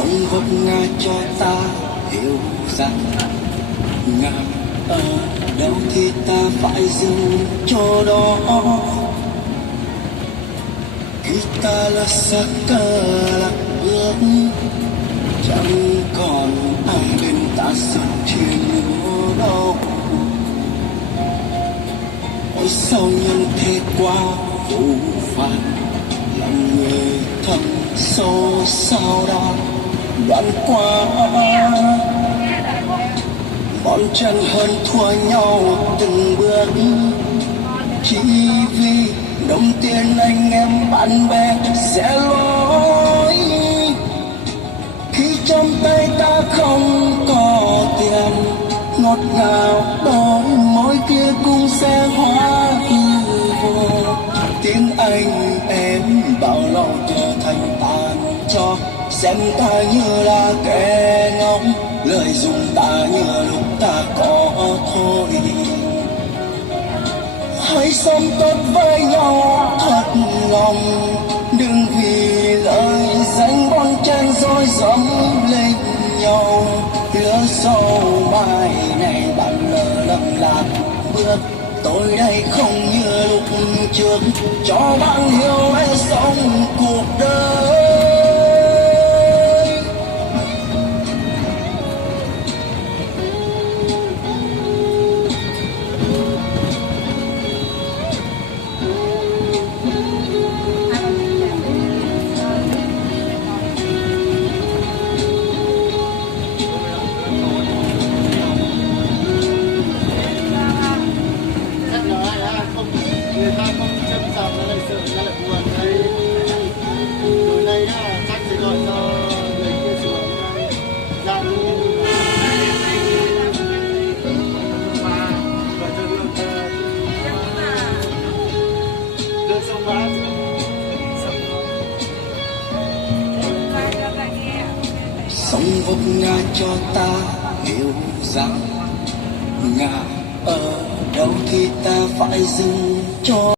sống vấp ngã cho ta hiểu rằng ngã ở đâu thì ta phải dừng chỗ đó. Khi ta là xác cơ lạc bước, chẳng còn ai bên ta sự chuyện nữa đâu. Ôi sao nhân thế quá phũ phàng, lòng người thầm sâu sao đã đoạn qua. Bọn chân hơn thua nhau từng bước, chỉ vì đồng tiền anh em bạn bè sẽ lối. Khi trong tay ta không có tiền, ngọt ngào đôi môi kia cũng sẽ hóa hư vô. Tiếng anh em bao lâu trở thành tàn cho, xem ta như là kẻ ngốc, lời dùng ta như lúc ta có thôi. Hãy sống tốt với nhau thật lòng, đừng vì lời danh bon chen dối dẫm lên nhau. Lỡ sau mai này bạn lỡ lầm lạc bước, tôi đây không như lúc trước, cho bạn hiểu hãy sống cuộc đời. Người ta không châm sầm nó lại sợ nó lại buồn đây. Rồi đây á, chắc sẽ gọi cho người kia xuống ra luôn mà gọi cho được sông bá sống vấp ngã cho ta hiểu rằng ngã ở đâu thì ta phải dừng cho.